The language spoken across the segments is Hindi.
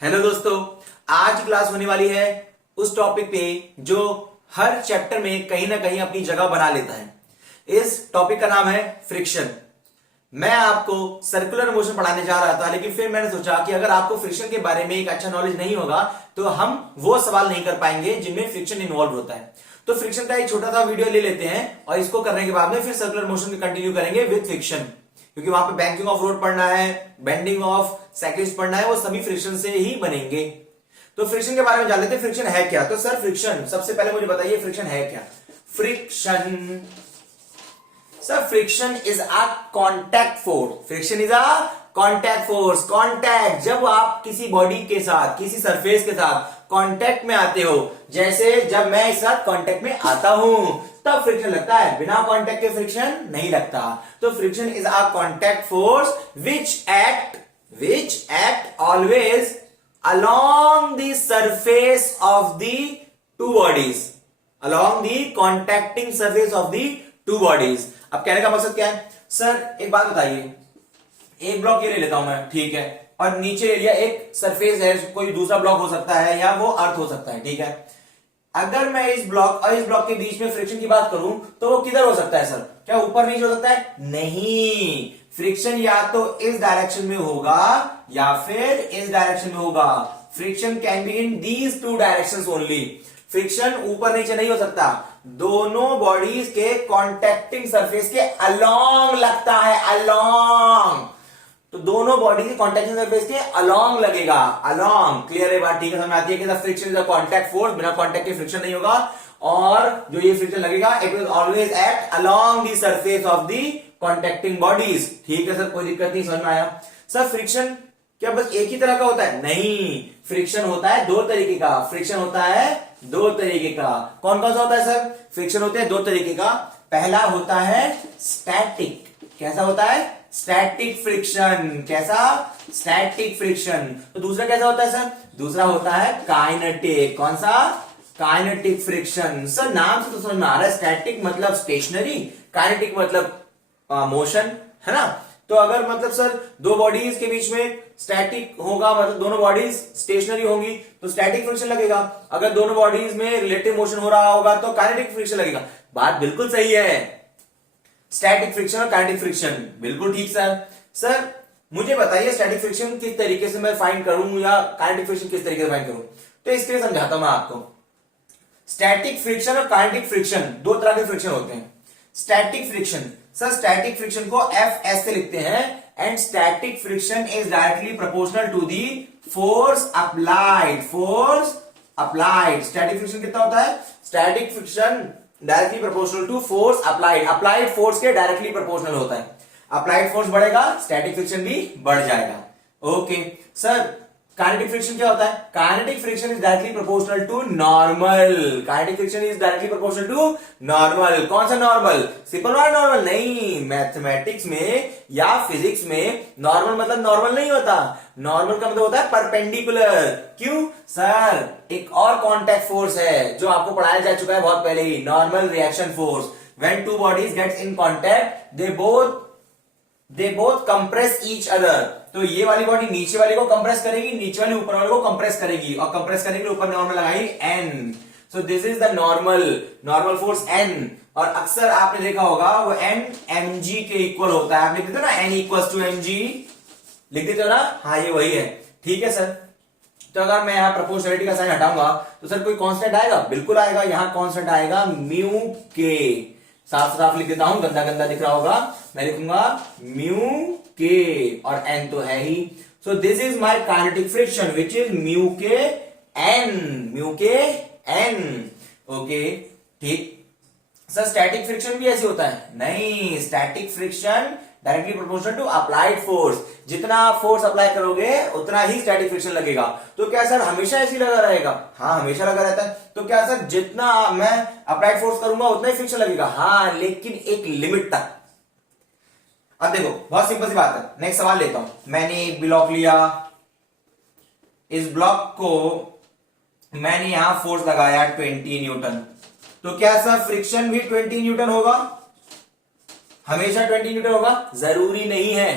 हेलो दोस्तों, आज क्लास होने वाली है उस टॉपिक पे जो हर चैप्टर में कहीं ना कहीं अपनी जगह बना लेता है। इस टॉपिक का नाम है फ्रिक्शन। मैं आपको सर्कुलर मोशन पढ़ाने जा रहा था, लेकिन फिर मैंने सोचा कि अगर आपको फ्रिक्शन के बारे में एक अच्छा नॉलेज नहीं होगा तो हम वो सवाल नहीं कर पाएंगे जिनमें फ्रिक्शन इन्वॉल्व होता है। तो फ्रिक्शन का एक छोटा सा वीडियो ले लेते हैं और इसको करने के बाद में फिर सर्कुलर मोशन कंटिन्यू करेंगे विद फ्रिक्शन, क्योंकि वहां पे बैंकिंग ऑफ रोड पढ़ना है, बेंडिंग ऑफ साइकिल्स पढ़ना है, वो सभी फ्रिक्शन से ही बनेंगे। तो फ्रिक्शन के बारे में जान लेते हैं, फ्रिक्शन है क्या। तो सर फ्रिक्शन, सबसे पहले मुझे बताइए फ्रिक्शन है क्या। Friction, sir friction is a contact force. Friction is a contact force. Contact, जब आप किसी बॉडी के साथ, किसी सरफेस के साथ कांटेक्ट में आते हो, जैसे जब मैं इस साथ कांटेक्ट में आता हूं तब फ्रिक्शन लगता है, बिना कांटेक्ट के फ्रिक्शन नहीं लगता। तो friction is a contact force which act always along the surface of the two bodies, along the contacting surface of the two bodies। अब कहने का मकसद क्या है सर, एक बात बताइए, एक ब्लॉक ये ले लेता हूं मैं, ठीक है, और नीचे एरिया एक सरफेस है, कोई दूसरा ब्लॉक हो सकता है या वो अर्थ हो सकता है, ठीक है। अगर मैं इस ब्लॉक और इस ब्लॉक के बीच में फ्रिक्शन की बात करूं तो वो किधर हो सकता है सर? क्या ऊपर नीचे हो सकता है? नहीं, फ्रिक्शन या तो इस डायरेक्शन में होगा या फिर इस डायरेक्शन में होगा। Friction can be in these two directions only. Friction ऊपर नीचे नहीं हो सकता, दोनों बॉडीज के कॉन्टेक्टिंग सरफेस के अलोंग लगता है, अलोंग। तो दोनों बॉडी के कॉन्टैक्टिंग सरफेस के अलोंग लगेगा, अलोंग। क्लियर है बात? ठीक है, समझ आती है कि friction is a contact force, बिना कॉन्टैक्ट के फ्रिक्शन नहीं होगा, और जो ये फ्रिक्शन लगेगा it will always act along the surface of the contacting bodies. ठीक है सर, कोई दिक्कत नहीं, समझ में आया। सर फ्रिक्शन क्या बस एक ही तरह का होता है? नहीं, फ्रिक्शन होता है दो तरीके का। फ्रिक्शन होता है दो तरीके का। कौन कौन सा होता है सर? फ्रिक्शन होते हैं दो तरीके का। पहला होता है स्टैटिक। कैसा होता है? Static friction. कैसा? Static friction. तो दूसरा कैसा होता है सर? दूसरा होता है काइनेटिक। कौन सा? Kinetic friction. सर नाम से तो समझ में आ रहा है, स्टैटिक मतलब स्टेशनरी, काइनेटिक मतलब मोशन, है ना। तो अगर मतलब सर दो बॉडीज के बीच में स्टैटिक होगा, मतलब दोनों बॉडीज स्टेशनरी होंगी तो स्टैटिक फ्रिक्शन लगेगा। अगर दोनों बॉडीज में रिलेटिव मोशन हो रहा होगा तो काइनेटिक फ्रिक्शन लगेगा। बात बिल्कुल सही है, स्टैटिक फ्रिक्शन और काइनेटिक फ्रिक्शन, बिल्कुल ठीक सर। सर मुझे बताइए स्टैटिक फ्रिक्शन किस तरीके से मैं फाइंड करूं या काइनेटिक फ्रिक्शन किस तरीके से फाइंड करूं। तो इसके लिए समझाता हूं मैं आपको। स्टैटिक फ्रिक्शन और काइनेटिक फ्रिक्शन दो तरह के फ्रिक्शन होते हैं। Static friction, sir static friction को एफ से लिखते हैं, and static friction is directly proportional to the force applied. Force applied. Static friction कितना होता है? Static friction directly proportional to force applied. Applied force के डायरेक्टली प्रोपोर्शनल होता है। अप्लाइड फोर्स बढ़ेगा, स्टैटिक फ्रिक्शन भी बढ़ जाएगा। ओके सर, काइनेटिक फ्रिक्शन क्या होता है? Kinetic friction is directly proportional to normal. Kinetic friction is directly proportional to normal. कौन सा नॉर्मल? सिंपल वाला नॉर्मल नहीं, मैथमेटिक्स में या फिजिक्स में नॉर्मल मतलब नॉर्मल नहीं होता। नॉर्मल का मतलब होता है परपेंडिकुलर। क्यों सर? एक और कॉन्टैक्ट फोर्स है जो आपको पढ़ाया जा चुका है बहुत पहले ही, normal reaction force. When two bodies gets in contact they both compress each other. तो ये वाली बॉडी नीचे वाली को कंप्रेस करेगी, नीचे वाली ऊपर वाले को कंप्रेस करेगी, और कंप्रेस करने के लिए ऊपर नॉर्मल लगाई N. So this is the normal force N. और अक्सर आपने देखा होगा वो एन एम जी के इक्वल होता है। आप लिख देते हो ना N equal to M G, लिख देते हो ना? हाँ ये वही है, ठीक है सर। तो अगर मैं यहां प्रोपोर्शनलिटी का साइन हटाऊंगा तो सर कोई कांस्टेंट आएगा? बिल्कुल आएगा, यहां कांस्टेंट आएगा म्यू के। साफ साफ लिख देता हूं, गंदा गंदा दिख रहा होगा, मैं लिखूंगा म्यू के, और एन तो है ही। So this is my kinetic friction which is mu k N. Mu k N. Okay ठीक। सर स्टैटिक फ्रिक्शन भी ऐसे होता है? नहीं, static friction directly proportional to applied force. जितना आप फोर्स अप्लाई करोगे उतना ही स्टैटिक फ्रिक्शन लगेगा। तो क्या सर हमेशा ऐसे लगा रहेगा? हाँ हमेशा लगा रहता है। तो क्या सर जितना मैं अप्लाइड फोर्स करूंगा उतना ही फ्रिक्शन लगेगा? हाँ, लेकिन एक लिमिट तक। अब देखो बहुत सिंपल सी बात है, नेक्स्ट सवाल लेता हूं। मैंने एक ब्लॉक लिया, इस ब्लॉक को मैंने यहां फोर्स लगाया 20 न्यूटन। तो क्या सर फ्रिक्शन भी 20 न्यूटन होगा? हमेशा 20 न्यूटन होगा? जरूरी नहीं है,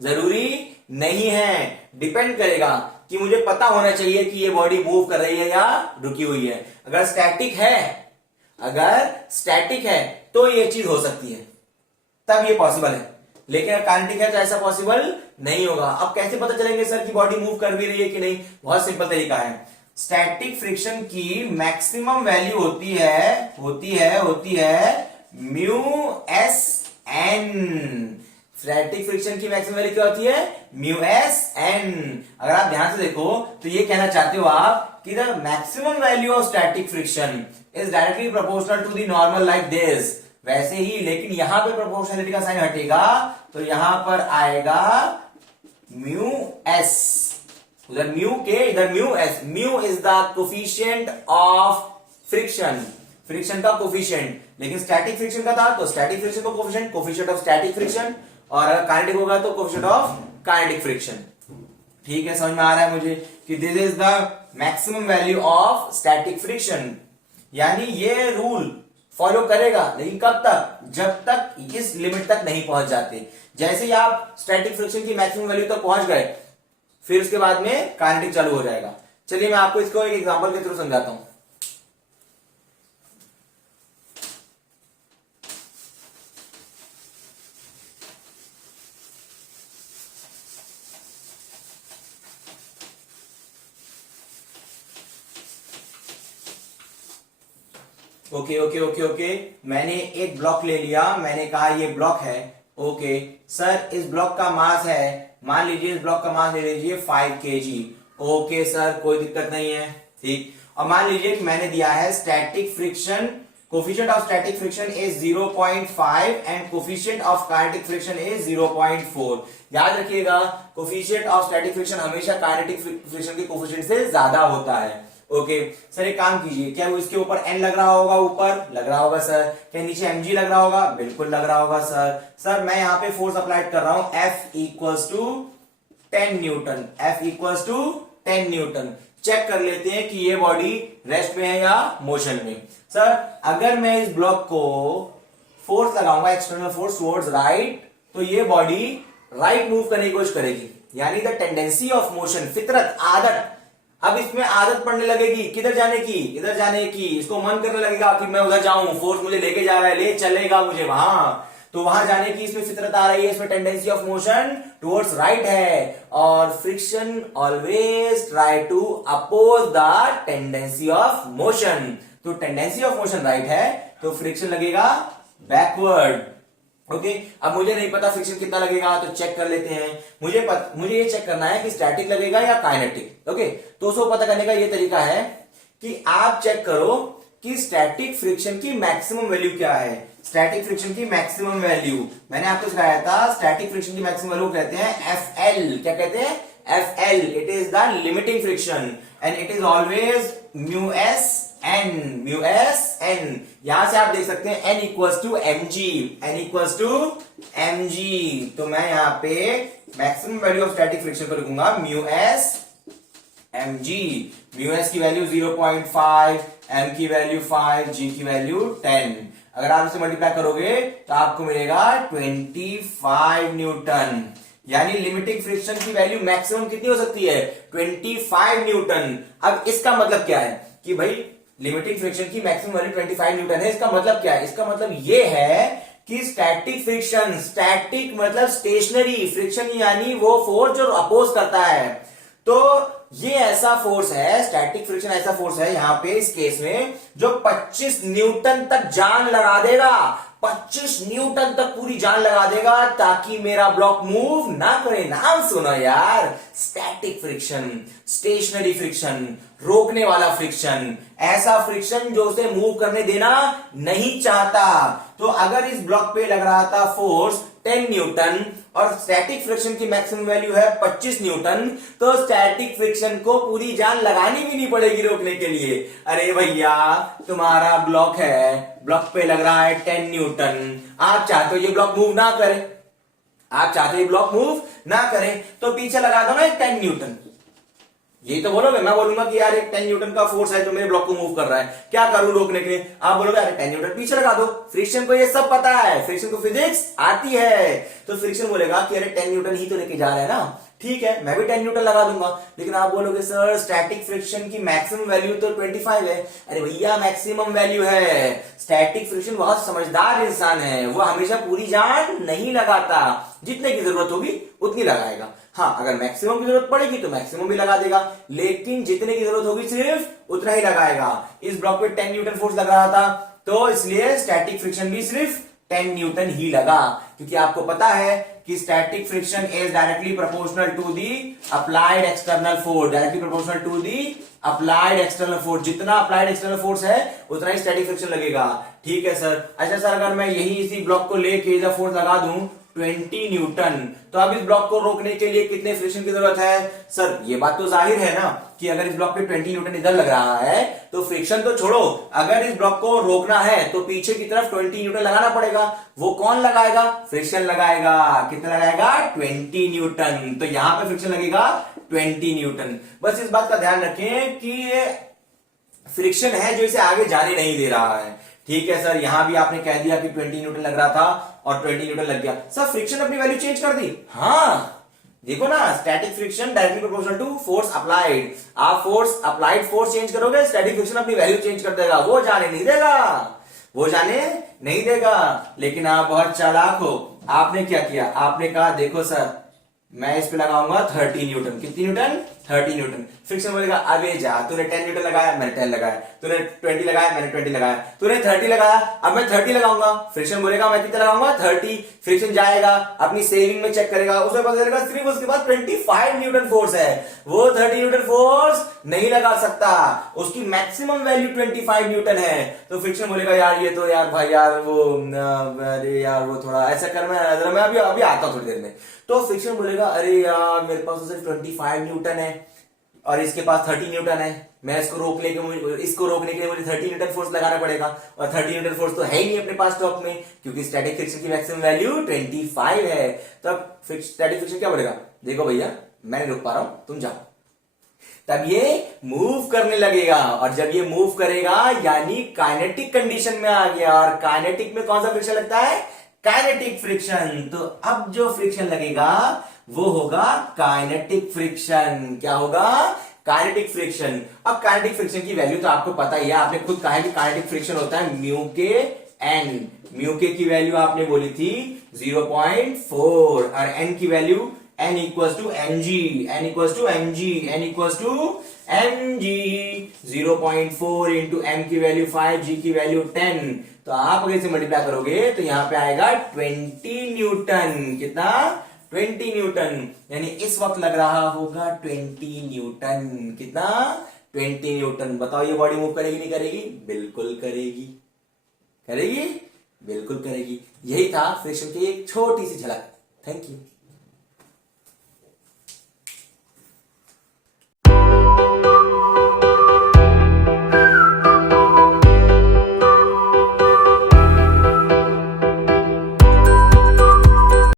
जरूरी नहीं है। डिपेंड करेगा कि मुझे पता होना चाहिए कि ये बॉडी मूव कर रही है या रुकी हुई है। अगर स्टैटिक है तो ये चीज हो सकती है, तब ये पॉसिबल है। लेकिन अगर काइनेटिक है तो ऐसा पॉसिबल नहीं होगा। अब कैसे पता चलेंगे सर कि बॉडी मूव कर भी रही है कि नहीं? बहुत सिंपल तरीका है। स्टैटिक फ्रिक्शन की मैक्सिमम वैल्यू होती है mu S N. Static friction की मैक्सिमम वैल्यू क्या होती है? Mu S N. अगर आप ध्यान से देखो तो ये कहना चाहते हो आप कि the maximum value of static friction is directly proportional to the normal like this. वैसे ही, लेकिन यहां पे प्रोपोर्शनलिटी का साइन हटेगा तो यहां पर आएगा म्यू एस, उधर म्यू के इधर mu S. Mu is the coefficient of friction का कोफिशिएंट। लेकिन स्टैटिक फ्रिक्शन का था तो स्टैटिक फ्रिक्शन का कोफिशिएंट ऑफ स्टैटिक फ्रिक्शन, और अगर काइनेटिक होगा तो कोफिशिएंट ऑफ काइनेटिक फ्रिक्शन। ठीक है, समझ में आ रहा है मुझे कि this is the maximum value of static friction. यानी ये रूल फॉलो करेगा, लेकिन कब तक? जब तक इस लिमिट तक नहीं पहुंच जाते। जैसे ही आप स्टैटिक फ्रिक्शन की मैक्सिमम वैल्यू तक पहुंच गए, फिर उसके बाद में काइनेटिक चालू हो जाएगा। चलिए मैं आपको इसको एक एग्जांपल के थ्रू समझाता हूं। ओके, मैंने एक ब्लॉक ले लिया, मैंने कहा ये ब्लॉक है। ओके सर, इस ब्लॉक का मास है, मान लीजिए इस ब्लॉक का मास ले लीजिए 5 kg। ओके सर, कोई दिक्कत नहीं है, ठीक। और मान लीजिए कि मैंने दिया है static friction, coefficient of static friction is 0.5 and coefficient of kinetic friction is 0.4। याद रखिएगा, कोफिशिएंट ऑफ स्टैटिक फ्रिक्शन हमेशा काइनेटिक फ्रिक्शन के कोफिशिएंट से ज्यादा होता है। ओके सर, एक काम कीजिए, क्या वो इसके ऊपर एन लग रहा होगा? ऊपर लग रहा होगा सर। क्या नीचे mg लग रहा होगा? बिल्कुल लग रहा होगा सर। सर मैं यहां पे फोर्स अप्लाइड कर रहा हूं, F equals to 10 newton. F equals to 10 newton. Check कर लेते हैं कि ये बॉडी रेस्ट में है या मोशन में। सर अगर मैं इस ब्लॉक को फोर्स लगाऊंगा, एक्सटर्नल फोर्स टुवर्ड्स राइट, तो ये बॉडी राइट मूव करने की कोशिश करेगी। यानी द टेंडेंसी ऑफ मोशन, फितरत, आदत। अब इसमें आदत पड़ने लगेगी किधर जाने की? इधर जाने की। इसको मन करने लगेगा कि मैं उधर जाऊं, फोर्स मुझे लेके जा रहा है, ले चलेगा मुझे वहां, तो वहां जाने की इसमें फितरत आ रही है। इसमें tendency of motion towards right है, और friction always try to oppose the tendency of motion. तो टेंडेंसी ऑफ मोशन राइट है तो फ्रिक्शन लगेगा बैकवर्ड। ओके, अब मुझे नहीं पता फ्रिक्शन कितना लगेगा, तो चेक कर लेते हैं। मुझे ये चेक करना है कि स्टैटिक लगेगा या काइनेटिक। ओके, तो उसको पता करने का ये तरीका है कि आप चेक करो कि स्टैटिक फ्रिक्शन की मैक्सिमम वैल्यू क्या है। स्टैटिक फ्रिक्शन की मैक्सिमम वैल्यू मैंने आपको सिखाया था, स्टैटिक फ्रिक्शन की मैक्सिमम वैल्यू कहते हैं FL। क्या कहते हैं? FL। It is the limiting friction and it is always mu S N. यहां से आप देख सकते हैं n इक्वल्स टू mg। तो मैं यहां पे maximum value of static friction को लिखूंगा mu S mg। Mu S की वैल्यू 0.5, m की वैल्यू 5, g की वैल्यू 10। अगर आप इसे मल्टीप्लाई करोगे तो आपको मिलेगा 25 न्यूटन। यानी लिमिटिंग फ्रिक्शन की वैल्यू मैक्सिमम कितनी हो सकती है? 25 न्यूटन। अब इसका मतलब क्या है कि भाई लिमिटिंग फ्रिक्शन की मैक्सिमम वैल्यू 25 न्यूटन है। इसका मतलब क्या है? इसका मतलब ये है कि स्टैटिक फ्रिक्शन, स्टैटिक मतलब स्टेशनरी फ्रिक्शन, यानी वो फोर्स जो अपोज करता है, तो ये ऐसा फोर्स है, स्टैटिक फ्रिक्शन ऐसा फोर्स है यहां पे इस केस में जो 25 न्यूटन तक जान लगा देगा। 25 न्यूटन तक पूरी जान लगा देगा ताकि मेरा ब्लॉक मूव ना करे। नाम सुनो यार, स्टैटिक फ्रिक्शन, स्टेशनरी फ्रिक्शन, रोकने वाला फ्रिक्शन, ऐसा फ्रिक्शन जो उसे मूव करने देना नहीं चाहता। तो अगर इस ब्लॉक पे लग रहा था फोर्स 10 न्यूटन और स्टैटिक फ्रिक्शन की मैक्सिमम वैल्यू है 25 न्यूटन, तो स्टैटिक फ्रिक्शन को पूरी जान लगानी भी नहीं पड़ेगी रोकने के लिए। अरे भैया, तुम्हारा ब्लॉक है, ब्लॉक पे लग रहा है 10 न्यूटन, आप चाहते हो ये ब्लॉक मूव ना करे, तो पीछे लगा दो ना 10 न्यूटन। यही तो बोलोगे। मैं बोलूंगा कि यार एक 10 न्यूटन का फोर्स है जो मेरे ब्लॉक को मूव कर रहा है, क्या करूं रोकने के लिए? आप बोलोगे अरे 10 न्यूटन पीछे लगा दो। फ्रिक्शन को ये सब पता है, फ्रिक्शन को फिजिक्स आती है, तो फ्रिक्शन बोलेगा कि अरे 10 न्यूटन ही तो लेके जा रहा है ना, ठीक है, मैं भी 10 न्यूटन लगा दूंगा। लेकिन आप बोलोगे सर स्टैटिक फ्रिक्शन की मैक्सिमम वैल्यू तो 25 है। अरे भैया मैक्सिमम वैल्यू है, स्टैटिक फ्रिक्शन बहुत समझदार इंसान है, वो हमेशा पूरी जान नहीं लगाता, जितने की जरूरत होगी उतनी लगाएगा। हाँ, अगर मैक्सिमम की जरूरत पड़ेगी तो मैक्सिमम भी लगा देगा, लेकिन जितने की जरूरत होगी सिर्फ उतना ही लगाएगा। इस ब्लॉक पे 10 न्यूटन फोर्स लग रहा था, तो इसलिए स्टैटिक फ्रिक्शन भी सिर्फ 10 न्यूटन ही लगा, क्योंकि आपको पता है कि static friction is directly proportional to the applied external force, directly proportional to the applied external force. जितना अप्लाइड एक्सटर्नल फोर्स है उतना ही स्टैटिक फ्रिक्शन लगेगा। ठीक है सर। अच्छा सर, अगर मैं यही इसी ब्लॉक को लेके जब फोर्स लगा दूं 20 न्यूटन, तो अब इस ब्लॉक को रोकने के लिए कितने फ्रिक्शन की जरूरत है? सर ये बात तो जाहिर है ना कि अगर इस ब्लॉक पे 20 न्यूटन इधर लग रहा है तो फ्रिक्शन तो छोड़ो, अगर इस ब्लॉक को रोकना है तो पीछे की तरफ 20 न्यूटन लगाना पड़ेगा। वो कौन लगाएगा? फ्रिक्शन लगाएगा। कितना लगाएगा? 20 न्यूटन। तो यहां पे फ्रिक्शन लगेगा 20 न्यूटन। बस इस बात का ध्यान रखें कि ये फ्रिक्शन है जो इसे आगे जाने नहीं दे रहा है। ठीक है सर, यहां भी आपने कह दिया कि 20 न्यूटन लग रहा था और 20 न्यूटन लग गया। सर फ्रिक्शन अपनी वैल्यू चेंज कर दी? हाँ, देखो ना, static friction directly proportional to force applied. आप फोर्स अप्लाइड फोर्स चेंज करोगे, स्टैटिक फ्रिक्शन अपनी वैल्यू चेंज कर देगा, वो जाने नहीं देगा, वो जाने नहीं देगा। लेकिन आप बहुत चालाक हो, आपने क्या किया? आपने कहा देखो सर मैं इस पे लगाऊंगा 30 न्यूटन। कितनी न्यूटन? 30 न्यूटन। फ्रिक्शन बोलेगा अबे जा, तूने 10 न्यूटन लगाया, मैंने 10 लगाया, तूने 20 लगाया, मैंने 20 लगाया, तूने 30 लगाया, अब मैं 30 लगाऊंगा। फ्रिक्शन बोलेगा मैं कितना लगाऊंगा? 30। फ्रिक्शन जाएगा अपनी सेविंग में चेक करेगा, उसमें पता चलेगा सिर्फ उसके पास 25 न्यूटन फोर्स है, वो 30 न्यूटन फोर्स नहीं लगा सकता, उसकी मैक्सिमम वैल्यू 25 न्यूटन है। तो फ्रिक्शन बोलेगा यार ये तो यार भाई यार वो अरे यार वो थोड़ा ऐसा कर, मैं अभी अभी आता हूं थोड़ी देर में। तो फ्रिक्शन बोलेगा अरे यार मेरे पास तो सिर्फ 25 न्यूटन है और इसके पास 30 न्यूटन है, मैं इसको रोकने के लिए मुझे 30 न्यूटन फोर्स लगाना पड़ेगा, और 30 न्यूटन फोर्स तो है ही नहीं अपने पास टॉप में, क्योंकि स्टैटिक फ्रिक्शन की मैक्सिमम वैल्यू 25 है। तब स्टैटिक फ्रिक्शन क्या बोलेगा? देखो भैया मैं नहीं रोक पा रहा हूं, तुम जाओ। तब ये मूव करने लगेगा, और जब ये मूव करेगा यानी काइनेटिक कंडीशन में आ गया, और काइनेटिक में कौन सा फ्रिक्शन लगता है? Kinetic friction. तो अब जो फ्रिक्शन लगेगा वो होगा काइनेटिक फ्रिक्शन। क्या होगा? Kinetic friction. अब काइनेटिक फ्रिक्शन की वैल्यू तो आपको पता ही है, आपने खुद कहा है कि काइनेटिक फ्रिक्शन होता है म्यू के एन। म्यू के की वैल्यू आपने बोली थी 0.4 और एन की value n equals to mg, n equals to mg, n equals to mg। 0.4 into m की वैल्यू 5, g की वैल्यू 10। तो आप अगर इसे मल्टीप्लाई करोगे तो यहां पे आएगा 20 न्यूटन। कितना? 20 न्यूटन। यानी इस वक्त लग रहा होगा 20 न्यूटन। कितना? 20 न्यूटन। बताओ ये बॉडी मूव करेगी नहीं करेगी? बिल्कुल करेगी। करेगी? बिल्कुल करेगी। यही था फ्रिक्शन की एक छोटी सी झलक। Thank you.